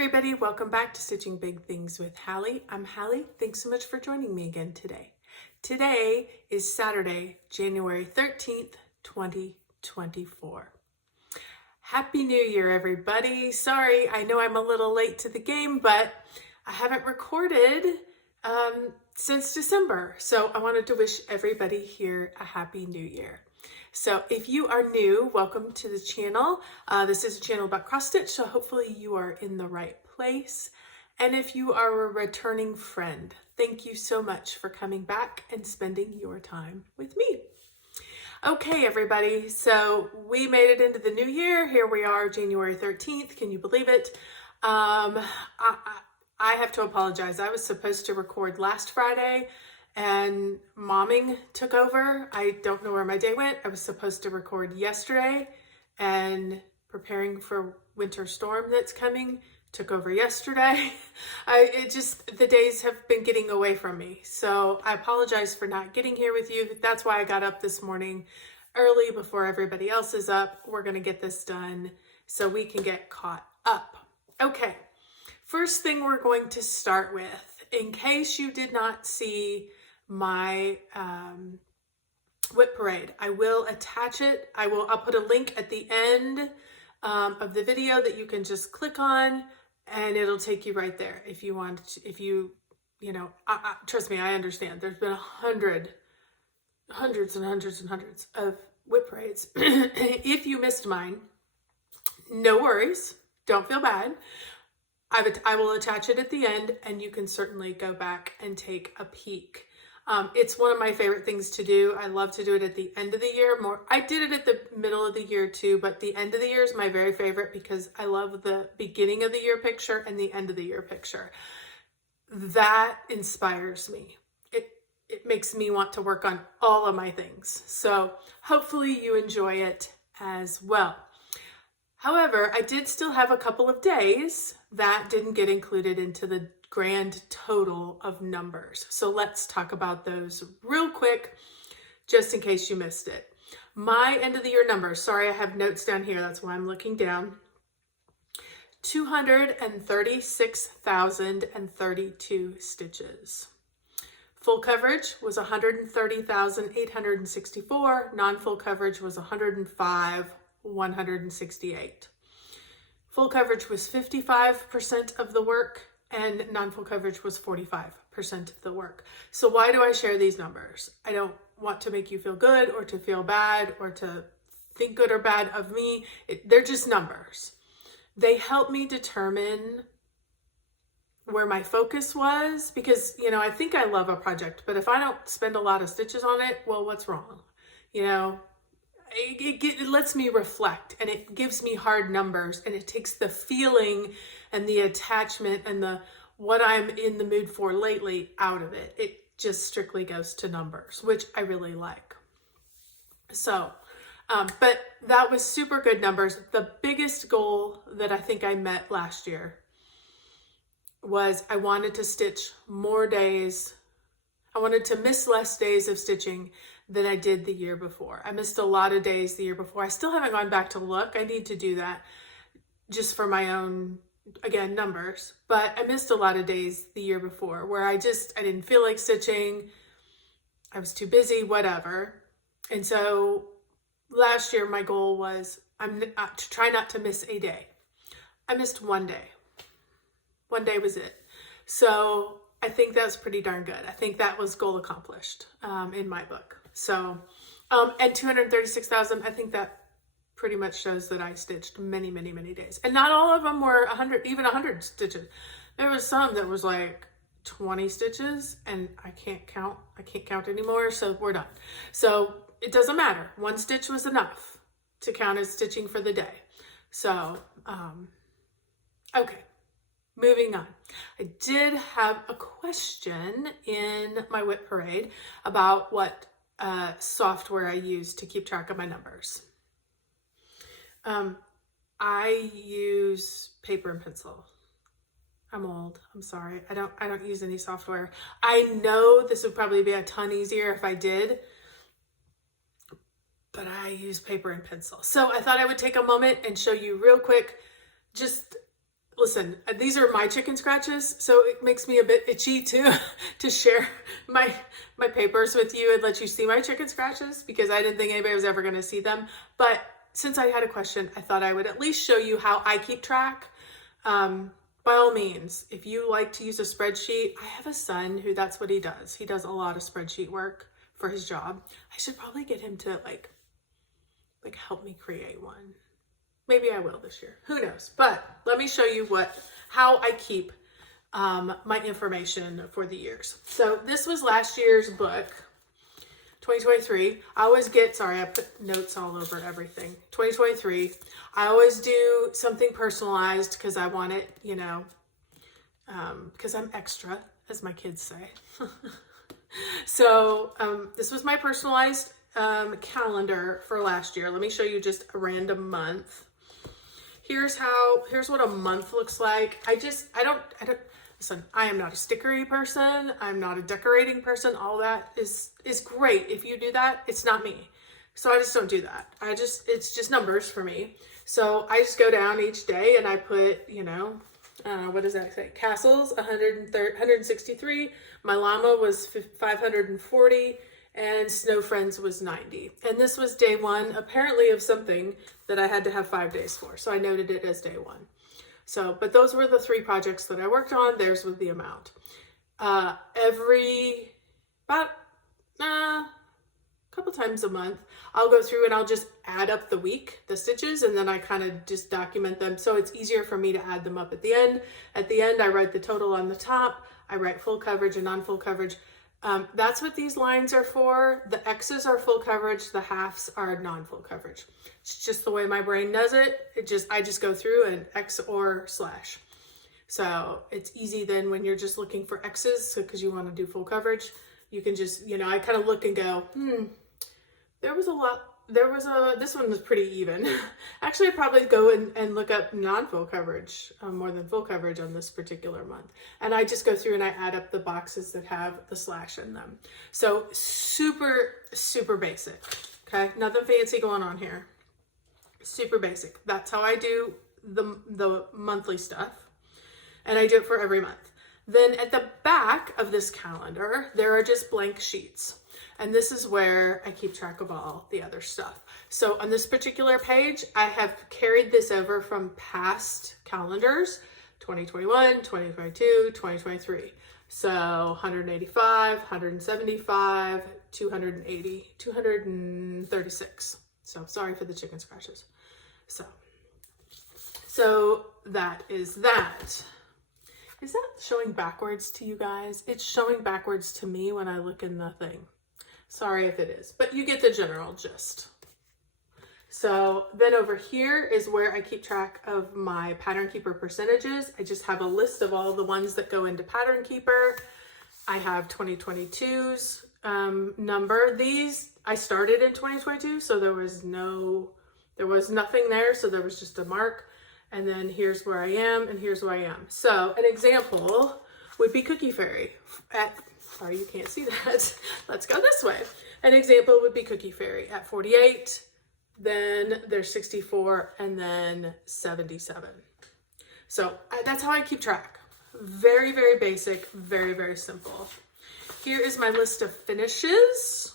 everybody, welcome back to Stitching Big Things with Hallie. I'm Hallie. Thanks so much for joining me again today. Today is Saturday, January 13th, 2024. Happy New Year, everybody. Sorry, I know I'm a little late to the game, but I haven't recorded since December. So I wanted to wish everybody here a Happy New Year. So if you are new, welcome to the channel. This is a channel about cross stitch, so hopefully you are in the right place. And if you are a returning friend, thank you so much for coming back and spending your time with me. Okay, everybody, so we made it into the new year. Here we are, January 13th. Can you believe it? I have to apologize. I was supposed to record last Friday, and momming took over. I don't know where my day went. I was supposed to record yesterday, and preparing for winter storm that's coming took over yesterday. The days have been getting away from me. So I apologize for not getting here with you. That's why I got up this morning early before everybody else is up. We're going to get this done so we can get caught up. Okay. First thing we're going to start with, in case you did not see my whip parade, I will attach it. I'll put a link at the end of the video that you can just click on, and it'll take you right there. If you want, trust me, I understand. There's been hundreds and hundreds of whip parades. If you missed mine, no worries. Don't feel bad. I will attach it at the end, and you can certainly go back and take a peek. It's one of my favorite things to do. I love to do it at the end of the year more. I did it at the middle of the year too, but the end of the year is my very favorite because I love the beginning of the year picture and the end of the year picture. That inspires me. It makes me want to work on all of my things. So hopefully you enjoy it as well. However, I did still have a couple of days that didn't get included into the grand total of numbers. So let's talk about those real quick, just in case you missed it. My end of the year numbers, sorry, I have notes down here. That's why I'm looking down. 236,032 stitches. Full coverage was 130,864. Non-full coverage was 105,168. Full coverage was 55% of the work, and non-full coverage was 45% of the work. So why do I share these numbers? I don't want to make you feel good or to feel bad or to think good or bad of me. They're just numbers. They help me determine where my focus was because, I think I love a project, but if I don't spend a lot of stitches on it, well, what's wrong? It lets me reflect, and it gives me hard numbers, and it takes the feeling and the attachment and the what I'm in the mood for lately out of it. It just strictly goes to numbers, which I really like. So, but that was super good numbers. The biggest goal that I think I met last year was I wanted to stitch more days. I wanted to miss less days of stitching than I did the year before. I missed a lot of days the year before. I still haven't gone back to look. I need to do that just for my own, again, numbers. But I missed a lot of days the year before where I didn't feel like stitching. I was too busy, whatever. And so last year, my goal was to try not to miss a day. I missed one day. One day was it. So I think that's pretty darn good. I think that was goal accomplished in my book. So, and 236,000, I think that pretty much shows that I stitched many, many, many days. And not all of them were 100 stitches. There was some that was like 20 stitches, and I can't count anymore, so we're done. So it doesn't matter. One stitch was enough to count as stitching for the day. So, okay. Moving on. I did have a question in my whip parade about what software I use to keep track of my numbers. I use paper and pencil. I'm old. I'm sorry. I don't use any software. I know this would probably be a ton easier if I did, but I use paper and pencil. So I thought I would take a moment and show you real quick just listen, these are my chicken scratches, so it makes me a bit itchy to share my papers with you and let you see my chicken scratches, because I didn't think anybody was ever going to see them. But since I had a question, I thought I would at least show you how I keep track. By all means, if you like to use a spreadsheet, I have a son who that's what he does. He does a lot of spreadsheet work for his job. I should probably get him to like help me create one. Maybe I will this year. Who knows? But let me show you how I keep my information for the years. So this was last year's book, 2023. I always get, sorry, I put notes all over everything. 2023. I always do something personalized because I want it, you know, because I'm extra, as my kids say. So this was my personalized calendar for last year. Let me show you just a random month. Here's what a month looks like. I don't, listen, I am not a stickery person. I'm not a decorating person. All that is great. If you do that, it's not me. So I just don't do that. It's just numbers for me. So I just go down each day and I put, you know, what does that say? Castles, 163. My llama was 540. And Snow Friends was 90. And this was day one, apparently, of something that I had to have 5 days for. So I noted it as day one. So, but those were the 3 projects that I worked on. There's with the amount. About a couple times a month, I'll go through and I'll just add up the stitches, and then I kind of just document them. So it's easier for me to add them up at the end. At the end, I write the total on the top. I write full coverage and non-full coverage. That's what these lines are for. The X's are full coverage. The halves are non-full coverage. It's just the way my brain does it. I just go through and X or slash. So it's easy then when you're just looking for X's, because you want to do full coverage. You can just, you know, I kind of look and go, this one was pretty even. Actually, I'd probably go and look up non-full coverage more than full coverage on this particular month. And I just go through and I add up the boxes that have the slash in them. So super, super basic. Okay, nothing fancy going on here. Super basic. That's how I do the monthly stuff. And I do it for every month. Then at the back of this calendar, there are just blank sheets. And this is where I keep track of all the other stuff. So on this particular page, I have carried this over from past calendars, 2021, 2022, 2023. So 185, 175, 280, 236. So sorry for the chicken scratches. So that is that. Is that showing backwards to you guys? It's showing backwards to me when I look in the thing. Sorry if it is, but you get the general gist. So then over here is where I keep track of my Pattern Keeper percentages. I just have a list of all the ones that go into Pattern Keeper. I have 2022's number. These I started in 2022, so there was nothing there. So there was just a mark. And then here's where I am, and here's where I am. So an example would be Cookie Fairy. Sorry, you can't see that. Let's go this way. An example would be Cookie Fairy at 48, then there's 64, and then 77. So that's how I keep track. Very, very basic, very, very simple. Here is my list of finishes.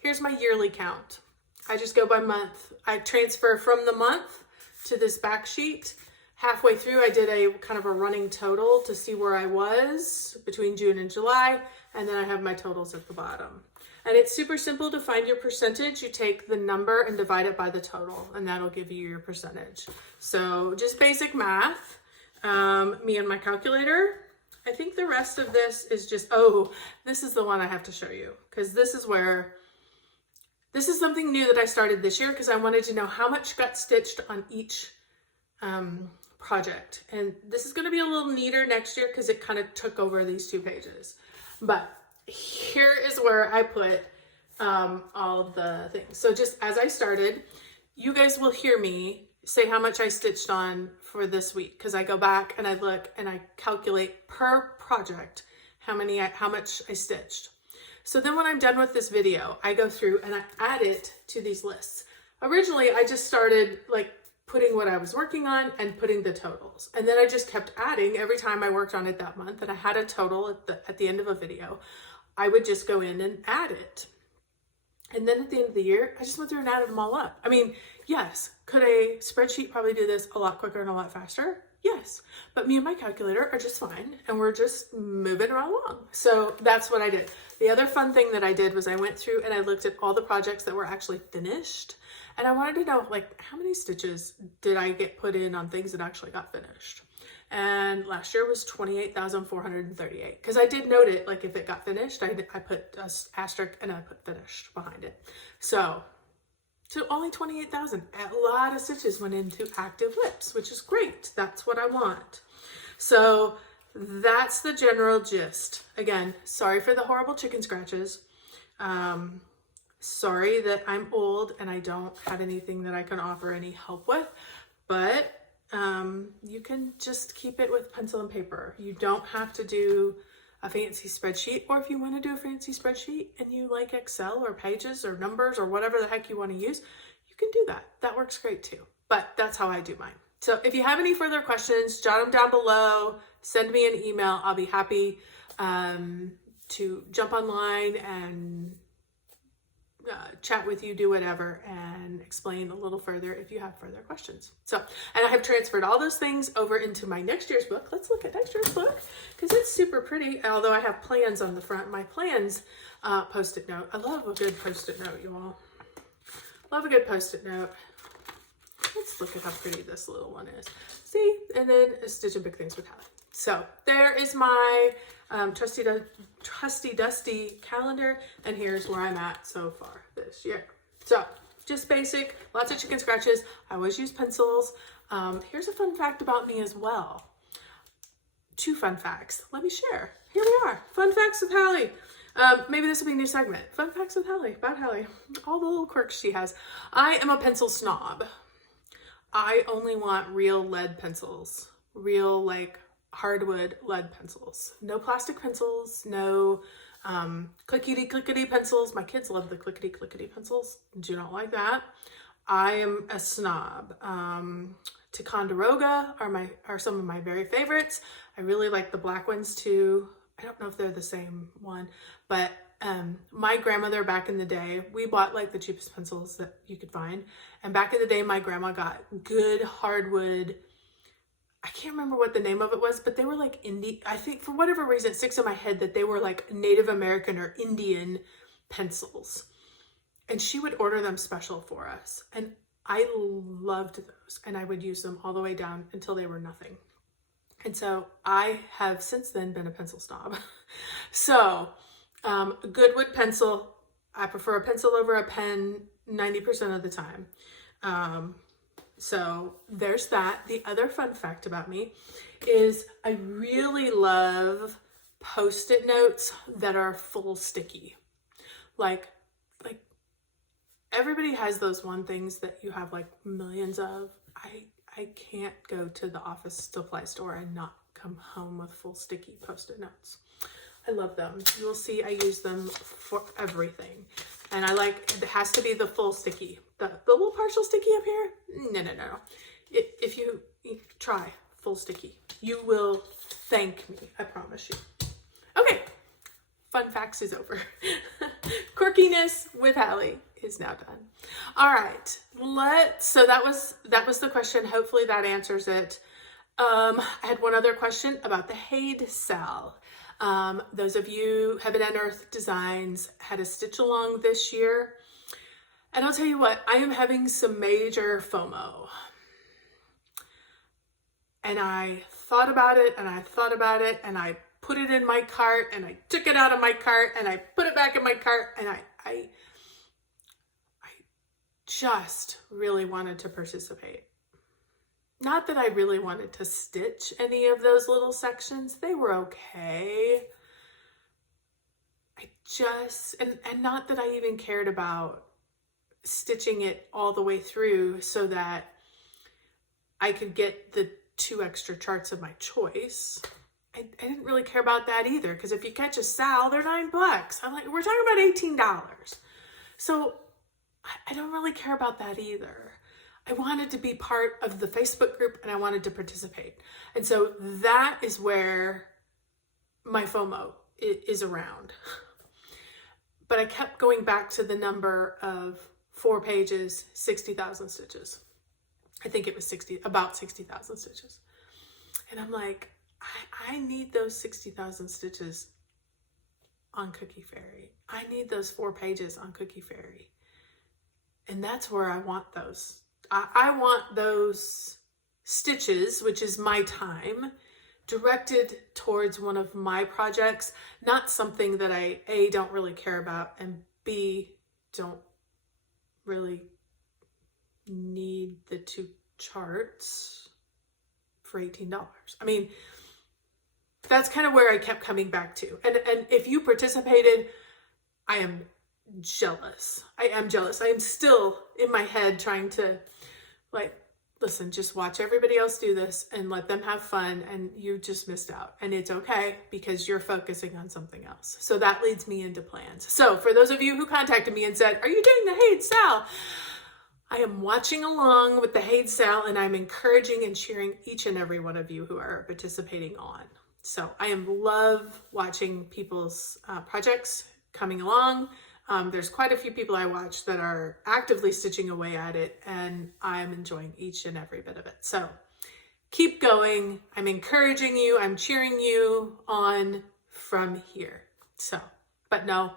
Here's my yearly count. I just go by month. I transfer from the month to this back sheet. Halfway through, I did a kind of a running total to see where I was between June and July, and then I have my totals at the bottom. And it's super simple to find your percentage. You take the number and divide it by the total, and that'll give you your percentage. So just basic math, me and my calculator. I think the rest of this is just, this is the one I have to show you, because this is something new that I started this year because I wanted to know how much got stitched on each project. And this is going to be a little neater next year because it kind of took over these 2 pages. But here is where I put all of the things. So just as I started, you guys will hear me say how much I stitched on for this week, because I go back and I look and I calculate per project how much I stitched. So then when I'm done with this video, I go through and I add it to these lists. originally I just started like putting what I was working on and putting the totals. And then I just kept adding every time I worked on it that month and I had a total at the end of a video. I would just go in and add it. And then at the end of the year, I just went through and added them all up. I mean, yes, could a spreadsheet probably do this a lot quicker and a lot faster? Yes, but me and my calculator are just fine and we're just moving right along. So that's what I did. The other fun thing that I did was I went through and I looked at all the projects that were actually finished, and I wanted to know like how many stitches did I get put in on things that actually got finished. And last year was 28,438 because I did note it, like if it got finished, I put a asterisk and I put finished behind it. So only 28,000. A lot of stitches went into active lips, which is great. That's what I want. So that's the general gist. Again, sorry for the horrible chicken scratches. Sorry that I'm old and I don't have anything that I can offer any help with, but you can just keep it with pencil and paper. You don't have to do a fancy spreadsheet, or if you want to do a fancy spreadsheet and you like Excel or Pages or numbers or whatever the heck you want to use, you can do that. That works great too. But that's how I do mine. So if you have any further questions, jot them down below, send me an email. I'll be happy to jump online and chat with you, do whatever, and explain a little further if you have further questions. So, and I have transferred all those things over into my next year's book. Let's look at next year's book because it's super pretty. Although I have plans on the front, my plans post-it note. I love a good post-it note, you all. Love a good post-it note. Let's look at how pretty this little one is. See, and then Stitching Big Things with Hallie. So there is my trusty dusty calendar, and here's where I'm at so far this year. So just basic, lots of chicken scratches. I always use pencils. Here's a fun fact about me as well. 2 fun facts. Let me share. Here we are. Fun facts with Hallie. Maybe this will be a new segment. Fun facts with Hallie, about Hallie. All the little quirks she has. I am a pencil snob. I only want real lead pencils. Real, like, hardwood lead pencils. No plastic pencils, no clickety pencils. My kids love the clickety pencils. Do not like that. I am a snob. Ticonderoga are some of my very favorites. I really like the black ones too. I don't know if they're the same one, but my grandmother back in the day, we bought like the cheapest pencils that you could find. And back in the day, my grandma got good hardwood. I can't remember what the name of it was, but they were like I think for whatever reason, it sticks in my head that they were like Native American or Indian pencils. And she would order them special for us. And I loved those. And I would use them all the way down until they were nothing. And so I have since then been a pencil snob. So good wood pencil. I prefer a pencil over a pen 90% of the time. So there's that. The other fun fact about me is I really love Post-it notes that are full sticky. Like everybody has those one things that you have like millions of. I can't go to the office supply store and not come home with full sticky Post-it notes. I love them. You will see I use them for everything. And I like, it has to be the full sticky. The little partial sticky up here? No. If you try full sticky, you will thank me. I promise you. Okay, fun facts is over. Quirkiness with Hallie is now done. All right, so that was the question. Hopefully that answers it. I had one other question about the HAED sale. Those of you Heaven and Earth Designs had a stitch along this year. And I'll tell you what, I am having some major FOMO. And I thought about it and I thought about it and I put it in my cart and I took it out of my cart and I put it back in my cart and I just really wanted to participate. Not that I really wanted to stitch any of those little sections. They were okay. I just, and not that I even cared about stitching it all the way through so that I could get the 2 extra charts of my choice. I didn't really care about that either, because if you catch a sale, they're $9. I'm like, we're talking about $18. So I don't really care about that either. I wanted to be part of the Facebook group and I wanted to participate. And so that is where my FOMO is around. But I kept going back to the number of 4 pages, 60,000 stitches. I think it was about 60,000 stitches. And I'm like, I need those 60,000 stitches on Cookie Fairy. I need those 4 pages on Cookie Fairy. And that's where I want those. I want those stitches, which is my time, directed towards one of my projects, not something that I, A, don't really care about, and B, don't really need the 2 charts for $18. I mean, that's kind of where I kept coming back to. And if you participated, I am jealous. I am jealous. I am still in my head trying to, like, listen, just watch everybody else do this and let them have fun, and you just missed out. And it's okay because you're focusing on something else. So that leads me into plans. So for those of you who contacted me and said, are you doing the HAED Sal? I am watching along with the HAED Sal, and I'm encouraging and cheering each and every one of you who are participating on. So I love watching people's projects coming along. There's quite a few people I watch that are actively stitching away at it, and I'm enjoying each and every bit of it. So keep going. I'm encouraging you. I'm cheering you on from here. So, but no,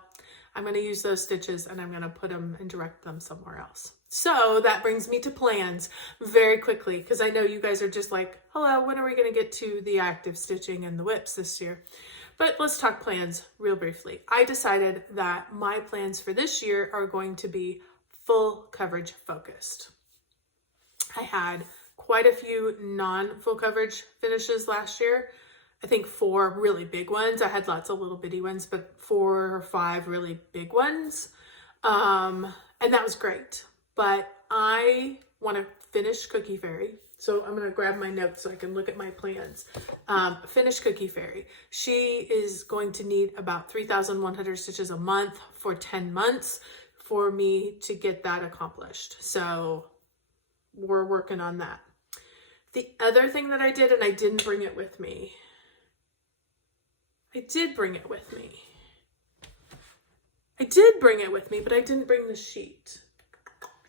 I'm going to use those stitches and I'm going to put them and direct them somewhere else. So that brings me to plans very quickly, because I know you guys are just like, hello, when are we going to get to the active stitching and the whips this year? But let's talk plans real briefly. I decided that my plans for this year are going to be full coverage focused. I had quite a few non-full coverage finishes last year. I think 4 really big ones. I had lots of little bitty ones, but 4 or 5 really big ones. And that was great. But I want to finish Cookie Fairy. So I'm going to grab my notes so I can look at my plans. Finish Cookie Fairy. She is going to need about 3,100 stitches a month for 10 months for me to get that accomplished. So we're working on that. The other thing that I did, and I didn't bring it with me. I did bring it with me. I did bring it with me, but I didn't bring the sheet.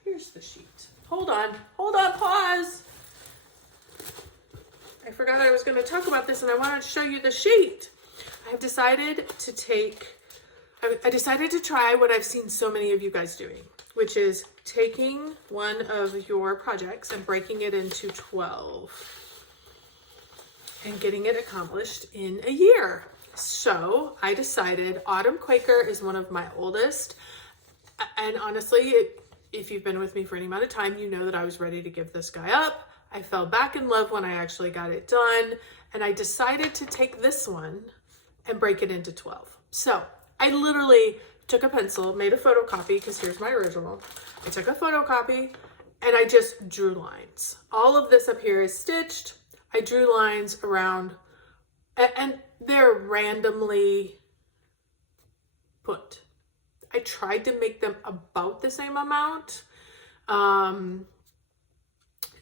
Here's the sheet. Hold on, pause. I forgot I was going to talk about this and I wanted to show you the sheet. I've decided to try what I've seen so many of you guys doing, which is taking one of your projects and breaking it into 12 and getting it accomplished in a year. So I decided Autumn Quaker is one of my oldest, and honestly, if you've been with me for any amount of time, you know that I was ready to give this guy up. I fell back in love when I actually got it done, and I decided to take this one and break it into 12. So I literally took a pencil, made a photocopy, because here's my original. I took a photocopy and I just drew lines. All of this up here is stitched. I drew lines around, and they're randomly put. I tried to make them about the same amount.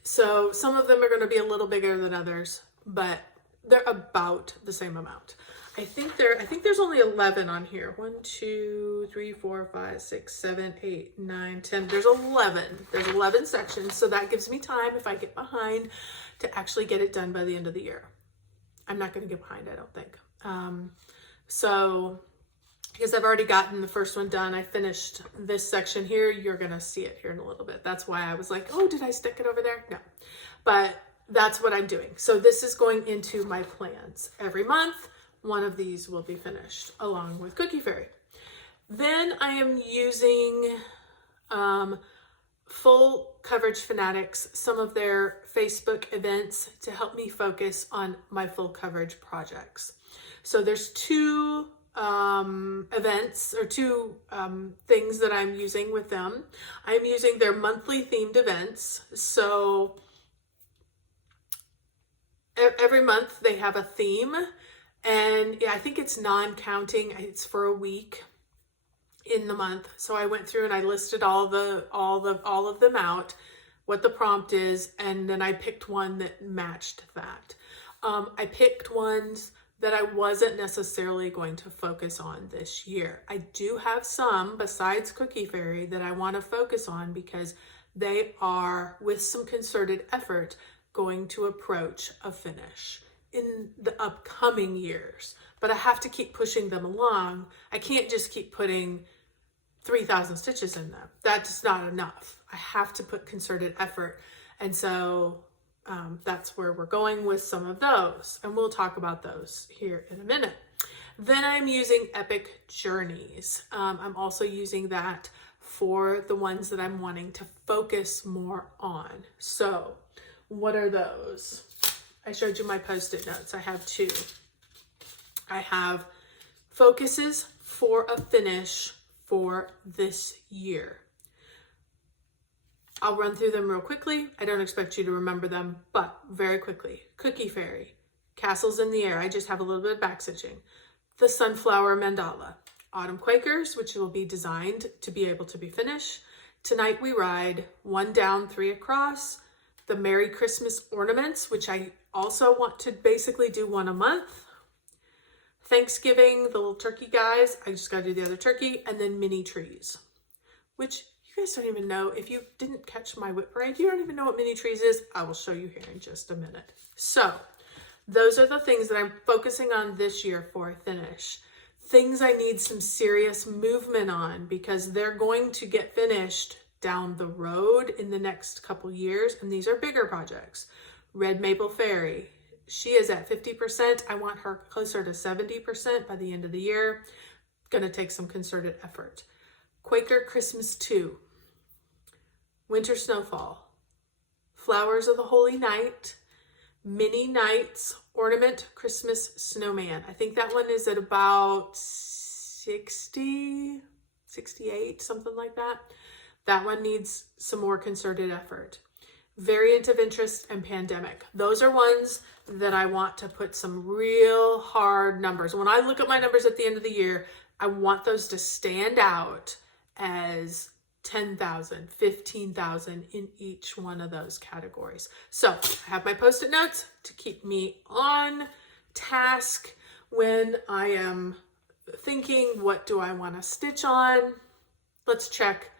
So some of them are going to be a little bigger than others, but they're about the same amount. I think there's only 11 on here. 1, 2, 3, 4, 5, 6, 7, 8, 9, 10. There's 11. There's 11 sections. So that gives me time, if I get behind, to actually get it done by the end of the year. I'm not going to get behind, I don't think. So because I've already gotten the first one done, I finished this section here. You're going to see it here in a little bit. That's why I was like, oh, did I stick it over there? No, but that's what I'm doing. So this is going into my plans. Every month, one of these will be finished along with Cookie Fairy. Then I am using Full Coverage Fanatics, some of their Facebook events, to help me focus on my full coverage projects. So there's 2 events, or 2 things that I'm using with them. I'm using their monthly themed events. So every month they have a theme, and I think it's non-counting. It's for a week. in the month. So I went through and I listed all of them out, what the prompt is, and then I picked one that matched that. I picked ones that I wasn't necessarily going to focus on this year. I do have some besides Cookie Fairy that I want to focus on because they are, with some concerted effort, going to approach a finish in the upcoming years. But I have to keep pushing them along. I can't just keep putting 3,000 stitches in them. That's not enough. I have to put concerted effort. And so that's where we're going with some of those. And we'll talk about those here in a minute. Then I'm using Epic Journeys. I'm also using that for the ones that I'm wanting to focus more on. So what are those? I showed you my Post-it notes. I have two. I have focuses for a finish for this year. I'll run through them real quickly. I don't expect you to remember them, but very quickly. Cookie Fairy, Castles in the Air. I just have a little bit of back stitching. The Sunflower Mandala. Autumn Quakers, which will be designed to be able to be finished. Tonight We Ride, 1 down, 3 across. The Merry Christmas Ornaments, which I also want to basically do one a month. Thanksgiving, the little turkey guys. I just got to do the other turkey. And then Mini Trees, which you guys don't even know. If you didn't catch my whip parade, you don't even know what Mini Trees is. I will show you here in just a minute. So those are the things that I'm focusing on this year for a finish. Things I need some serious movement on because they're going to get finished down the road in the next couple years. And these are bigger projects. Red Maple Fairy. She is at 50%. I want her closer to 70% by the end of the year. Gonna take some concerted effort. Quaker Christmas 2. Winter Snowfall. Flowers of the Holy Night. Mini Nights Ornament Christmas Snowman. I think that one is at about 60, 68, something like that. That one needs some more concerted effort. Variant of Interest and Pandemic. Those are ones that I want to put some real hard numbers. When I look at my numbers at the end of the year, I want those to stand out as 10,000, 15,000 in each one of those categories. So I have my Post-it notes to keep me on task when I am thinking, what do I want to stitch on? Let's check.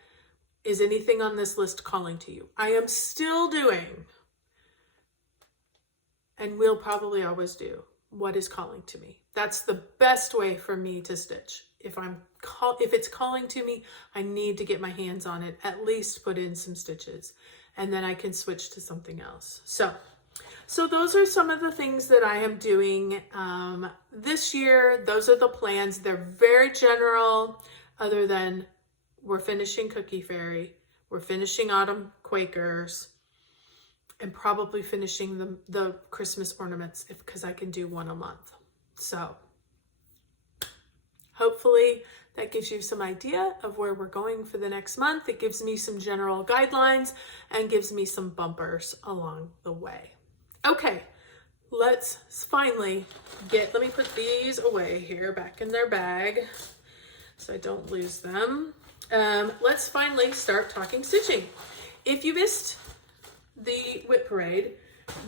Is anything on this list calling to you? I am still doing, and will probably always do, what is calling to me. That's the best way for me to stitch. If it's calling to me, I need to get my hands on it, at least put in some stitches, and then I can switch to something else. So those are some of the things that I am doing this year. Those are the plans. They're very general, other than we're finishing Cookie Fairy, we're finishing Autumn Quakers, and probably finishing the Christmas ornaments because I can do one a month. So hopefully that gives you some idea of where we're going for the next month. It gives me some general guidelines and gives me some bumpers along the way. Okay, let's finally let me put these away here back in their bag so I don't lose them. Let's finally start talking stitching. If you missed the whip parade,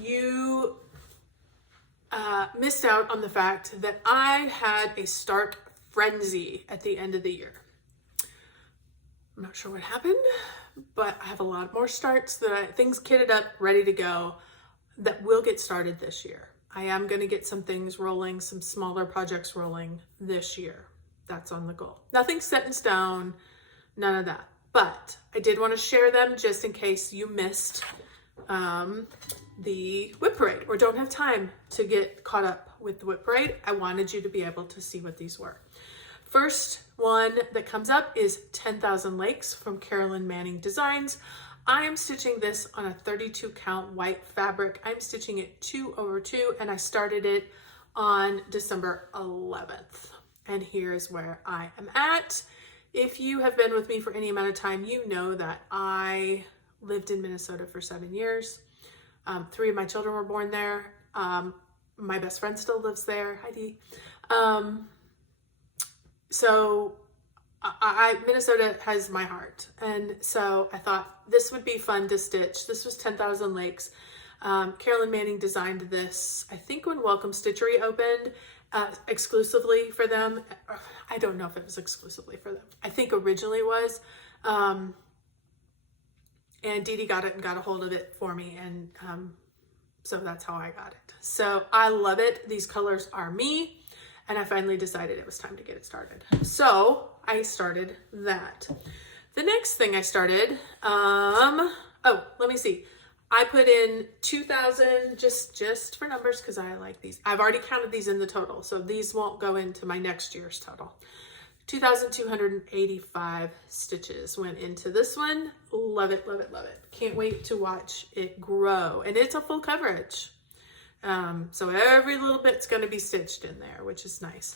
you missed out on the fact that I had a start frenzy at the end of the year. I'm not sure what happened, but I have a lot more starts things kitted up, ready to go, that will get started this year. I am going to get some things rolling, some smaller projects rolling this year. That's on the goal. Nothing set in stone, none of that. But I did want to share them just in case you missed the whip parade or don't have time to get caught up with the whip parade. I wanted you to be able to see what these were. First one that comes up is 10,000 Lakes from Carolyn Manning Designs. I am stitching this on a 32 count white fabric. I'm stitching it 2/2 and I started it on December 11th. And here's where I am at. If you have been with me for any amount of time, you know that I lived in Minnesota for 7 years. 3 of my children were born there. My best friend still lives there, Heidi. So Minnesota has my heart. And so I thought this would be fun to stitch. This was 10,000 Lakes. Carolyn Manning designed this, I think when Welcome Stitchery opened, exclusively for them. I don't know if it was exclusively for them. I think originally it was. And Dee Dee got it and got a hold of it for me. And so that's how I got it. So I love it. These colors are me. And I finally decided it was time to get it started. So I started that. The next thing I started, let me see. I put in 2,000 just for numbers because I like these. I've already counted these in the total, so these won't go into my next year's total. 2,285 stitches went into this one. Love it, love it, love it. Can't wait to watch it grow. And it's a full coverage. So every little bit's going to be stitched in there, which is nice.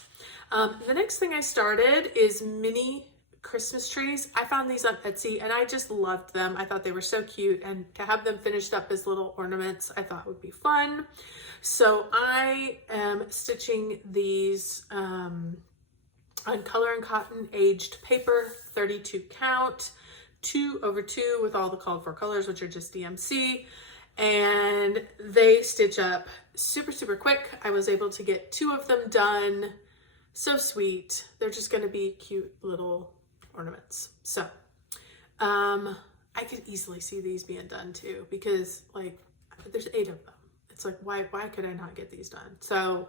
The next thing I started is mini Christmas trees. I found these on Etsy and I just loved them. I thought they were so cute, and to have them finished up as little ornaments I thought would be fun. So I am stitching these on Color and Cotton aged paper, 32 count, 2/2 with all the called for colors, which are just DMC. And they stitch up super, super quick. I was able to get 2 of them done. So sweet. They're just going to be cute little ornaments. So I could easily see these being done too, because like there's 8 of them. It's like, why could I not get these done? So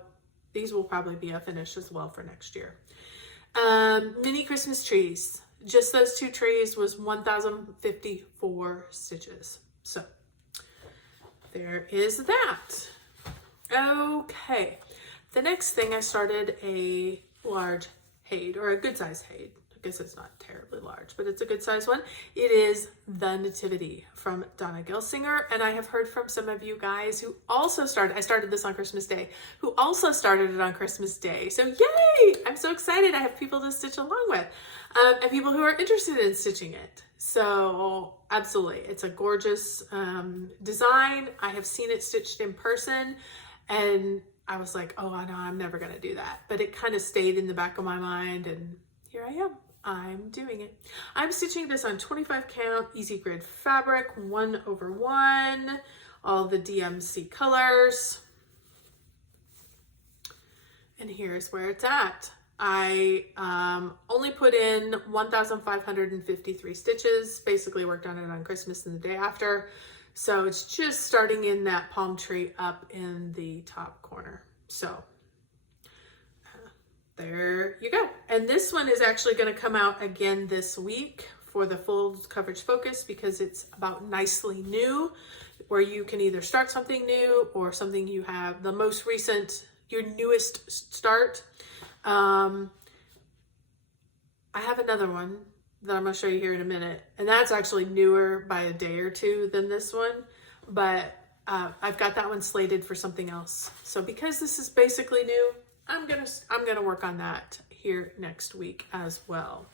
these will probably be a finish as well for next year. Mini Christmas trees. Just those 2 trees was 1,054 stitches. So there is that. Okay. The next thing, I started a large HAED, or a good size HAED. I guess it's not terribly large, but it's a good size one. It is The Nativity from Donna Gilsinger. And I have heard from some of you guys who also started, I started this on Christmas Day, who also started it on Christmas Day. So yay! I'm so excited. I have people to stitch along with, and people who are interested in stitching it. So absolutely, it's a gorgeous design. I have seen it stitched in person, and I was like, oh, no, I'm never going to do that. But it kind of stayed in the back of my mind, and here I am. I'm doing it. I'm stitching this on 25 count, easy grid fabric, 1/1, all the DMC colors. And here's where it's at. I only put in 1,553 stitches, basically worked on it on Christmas and the day after. So it's just starting in that palm tree up in the top corner. So there you go. And this one is actually going to come out again this week for the full coverage focus, because it's about nicely new, where you can either start something new or something you have the most recent, your newest start. I have another one that I'm going to show you here in a minute, and that's actually newer by a day or 2 than this one, but I've got that one slated for something else. So because this is basically new, I'm gonna work on that here next week as well.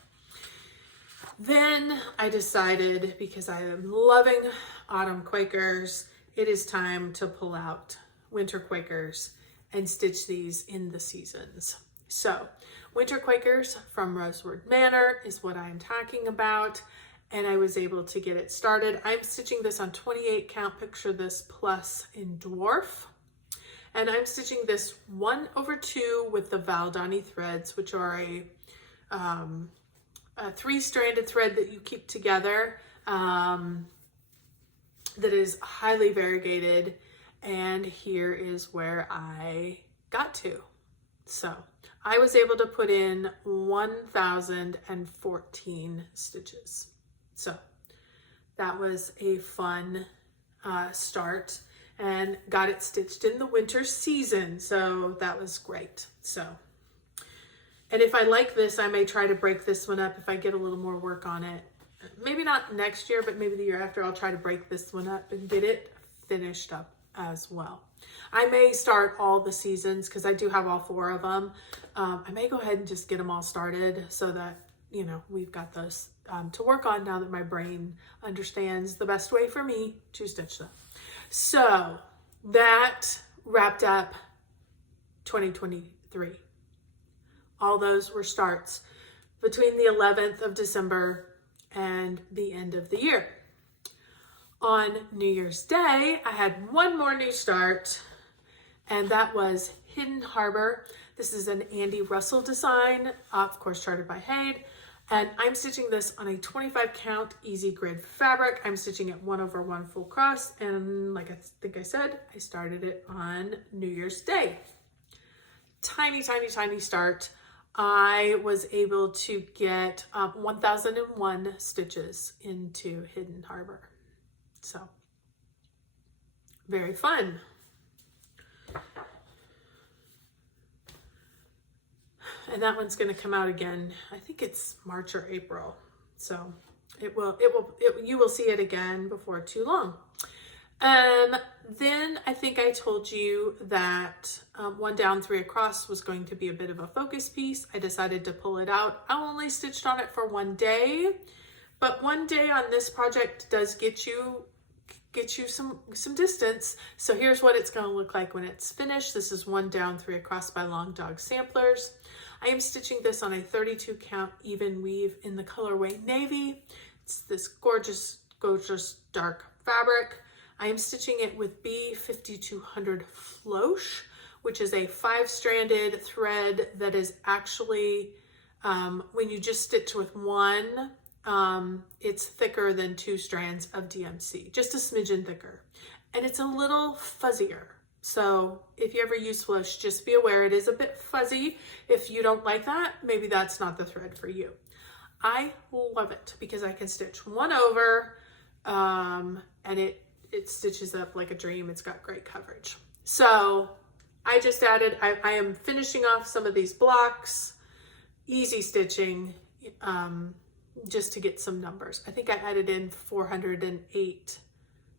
Then I decided, because I am loving autumn Quakers, it is time to pull out winter Quakers and stitch these in the seasons. So winter Quakers from Rosewood Manor is what I'm talking about, and I was able to get it started. I'm stitching this on 28 count, picture this plus in dwarf, and I'm stitching this 1/2 with the Valdani threads, which are a 3-stranded thread that you keep together, that is highly variegated. And here is where I got to. So I was able to put in 1,014 stitches. So that was a fun start, and got it stitched in the winter season. So that was great. So, and if I like this, I may try to break this one up if I get a little more work on it. Maybe not next year, but maybe the year after, I'll try to break this one up and get it finished up as well. I may start all the seasons, because I do have all 4 of them. I may go ahead and just get them all started, so that, you know, we've got those to work on now that my brain understands the best way for me to stitch them. So that wrapped up 2023. All those were starts. between the 11th of December and the end of the year. On New Year's Day, I had one more new start, and that was Hidden Harbor. This is an Andy Russell design, of course charted by HAED, and I'm stitching this on a 25 count easy grid fabric. I'm stitching it 1/1 full cross, and like I think I said, I started it on New Year's Day. Tiny, tiny, tiny start. I was able to get 1001 stitches into Hidden Harbor. So, very fun. And that one's going to come out again. I think it's March or April. So you will see it again before too long. Then I think I told you that 1 down 3 across was going to be a bit of a focus piece. I decided to pull it out. I only stitched on it for 1 day, but 1 day on this project does get you some distance. So here's what it's going to look like when it's finished. This is 1 down 3 across by Long Dog Samplers. I am stitching this on a 32 count even weave in the colorway Navy. It's this gorgeous, gorgeous dark fabric. I am stitching it with B5200 Flosh, which is a 5-stranded thread that is actually, when you just stitch with one, it's thicker than 2 strands of DMC, just a smidgen thicker. And it's a little fuzzier. So if you ever use Flosh, just be aware it is a bit fuzzy. If you don't like that, maybe that's not the thread for you. I love it because I can stitch 1 over, and it stitches up like a dream. It's got great coverage. So I just added, I am finishing off some of these blocks, easy stitching, just to get some numbers. I think I added in 408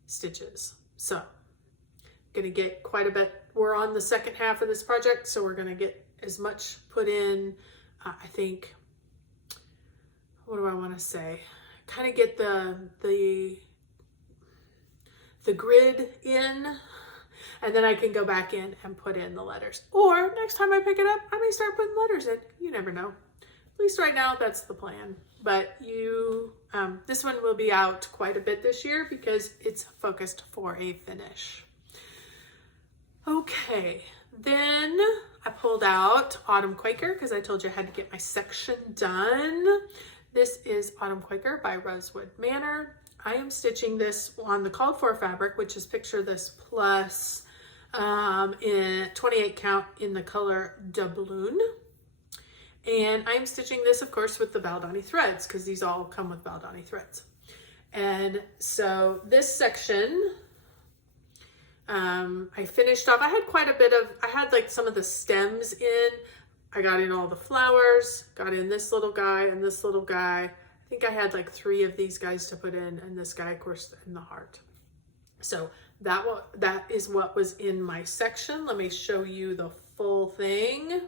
stitches. So gonna get quite a bit. We're on the second half of this project, so we're gonna get as much put in. I think, what do I want to say? Kind of get the grid in, and then I can go back in and put in the letters. Or next time I pick it up, I may start putting letters in. You never know. At least right now, that's the plan. But this one will be out quite a bit this year because it's focused for a finish. Okay, then I pulled out Autumn Quaker because I told you I had to get my section done. This is Autumn Quaker by Rosewood Manor. I am stitching this on the called for fabric, which is Picture This Plus, in 28 count in the color Doubloon. And I'm stitching this, of course, with the Baldani threads because these all come with Baldani threads. And so this section, I finished off. I had quite a bit of, I had like some of the stems in. I got in all the flowers, got in this little guy and this little guy. I think I had like 3 of these guys to put in, and this guy, of course, in the heart. So that is what was in my section. Let me show you the full thing.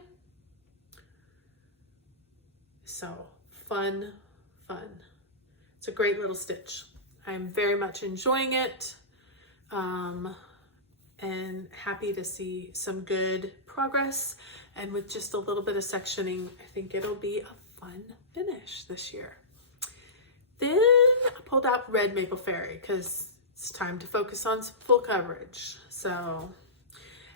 So fun. It's a great little stitch. I'm very much enjoying it. And happy to see some good progress. And with just a little bit of sectioning, I think it'll be a fun finish this year. Then I pulled out Red Maple Fairy because it's time to focus on some full coverage. So,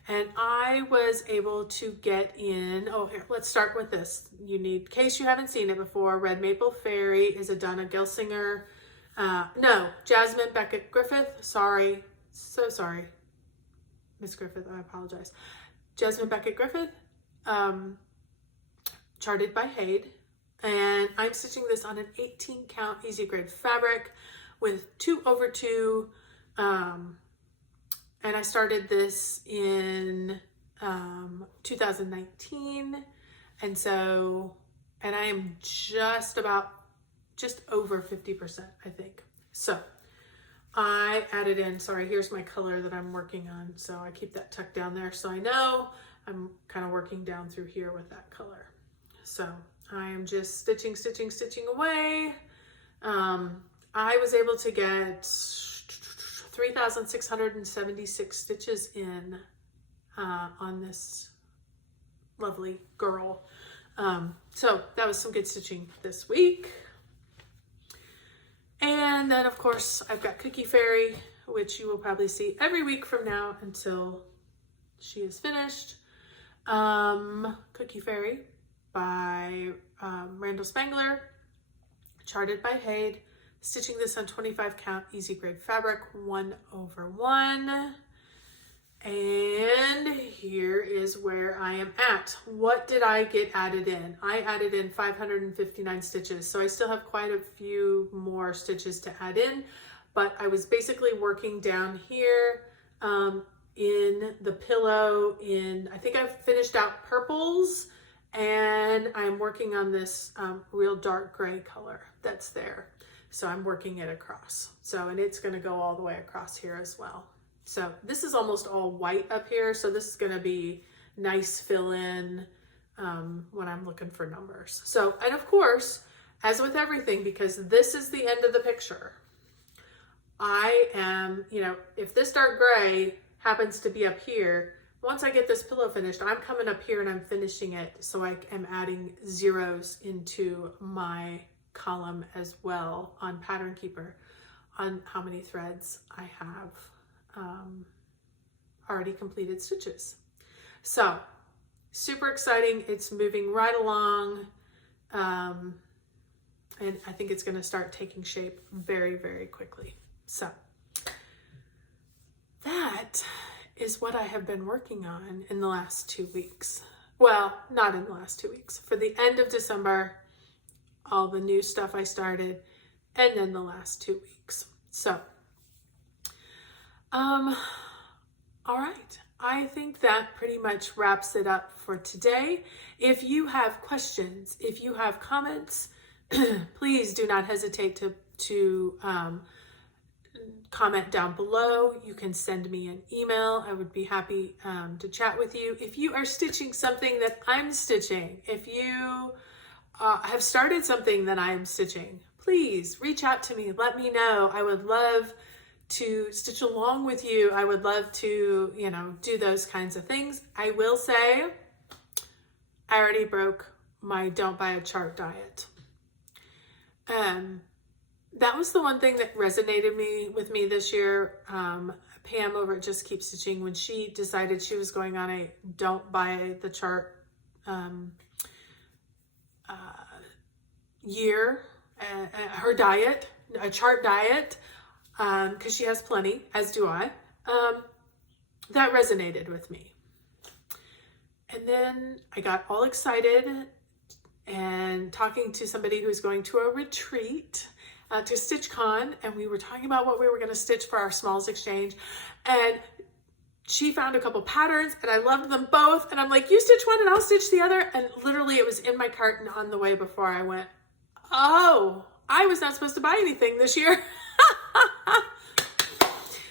and I was able to get in, oh, here, let's start with this. You need, in case you haven't seen it before, Red Maple Fairy is a Donna Gelsinger, no, Jasmine Beckett Griffith, sorry, so sorry. Miss Griffith, I apologize. Jasmine Beckett Griffith, charted by HAED, and I'm stitching this on an 18 count easy grade fabric with 2/2, and I started this in 2019, and I am just over 50%, I think. So I added in, sorry, here's my color that I'm working on. So I keep that tucked down there so I know I'm kind of working down through here with that color. So I am just stitching away. I was able to get 3,676 stitches in on this lovely girl. So that was some good stitching this week. And then of course I've got Cookie Fairy, which you will probably see every week from now until she is finished. Cookie Fairy by Randall Spangler, charted by HAED, stitching this on 25 count easy grade fabric, 1/1. And here is where I am at. What did I get added in? I added in 559 stitches, so I still have quite a few more stitches to add in, but I was basically working down here in the pillow I think I've finished out purples, and I'm working on this real dark gray color that's there. So I'm working it across. And it's gonna go all the way across here as well. So this is almost all white up here. So this is gonna be nice fill in when I'm looking for numbers. And of course, as with everything, because this is the end of the picture, I am, if this dark gray happens to be up here, once I get this pillow finished, I'm coming up here and I'm finishing it. So I am adding zeros into my column as well on Pattern Keeper on how many threads I have already completed stitches. So super exciting. It's moving right along. And I think it's going to start taking shape very, very quickly. So that is what I have been working on in the last 2 weeks. Well, not in the last 2 weeks. For the end of December, all the new stuff I started, and then the last 2 weeks. So, all right. I think that pretty much wraps it up for today. If you have questions, if you have comments, please do not hesitate to comment down below. You can send me an email. I would be happy to chat with you. If you are stitching something that I'm stitching, if you have started something that I'm stitching, please reach out to me. Let me know. I would love to stitch along with you. I would love to, do those kinds of things. I will say, I already broke my don't buy a chart diet. That was the one thing that resonated with me this year. Pam over at Just Keep Stitching, when she decided she was going on a don't buy the chart year, her diet, a chart diet, because she has plenty, as do I, that resonated with me. And then I got all excited and talking to somebody who's going to a retreat to StitchCon, and we were talking about what we were going to stitch for our Smalls Exchange, and she found a couple patterns and I loved them both, and I'm like, you stitch one and I'll stitch the other, and literally it was in my cart and on the way before I went, oh, I was not supposed to buy anything this year.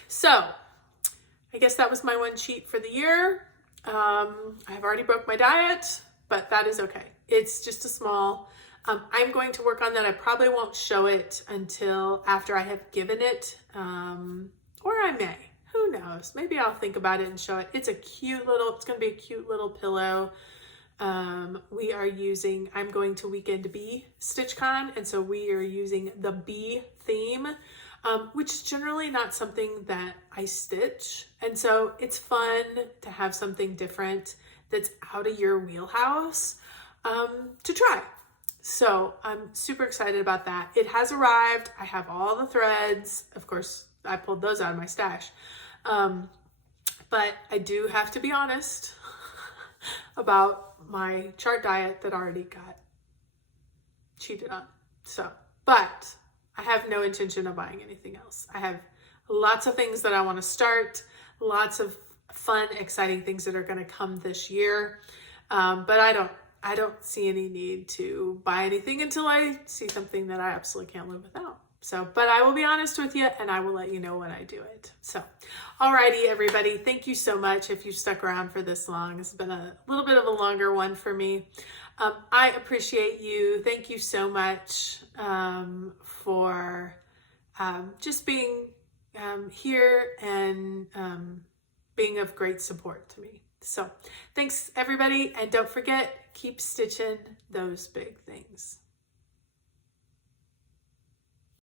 So I guess that was my one cheat for the year. I've already broke my diet, but that is okay. It's just a small, I'm going to work on that. I probably won't show it until after I have given it, or I may, who knows? Maybe I'll think about it and show it. It's going to be a cute little pillow. I'm going to Weekend Bee StitchCon, and so we are using the bee theme, which is generally not something that I stitch. And so it's fun to have something different that's out of your wheelhouse to try. So I'm super excited about that. It has arrived. I have all the threads. Of course, I pulled those out of my stash. But I do have to be honest about my chart diet that already got cheated on. But I have no intention of buying anything else. I have lots of things that I want to start, lots of fun, exciting things that are going to come this year. But I don't see any need to buy anything until I see something that I absolutely can't live without. But I will be honest with you, and I will let you know when I do it. Alrighty, everybody. Thank you so much if you stuck around for this long. It's been a little bit of a longer one for me. I appreciate you. Thank you so much for just being here and being of great support to me. So thanks everybody, and don't forget, keep stitching those big things.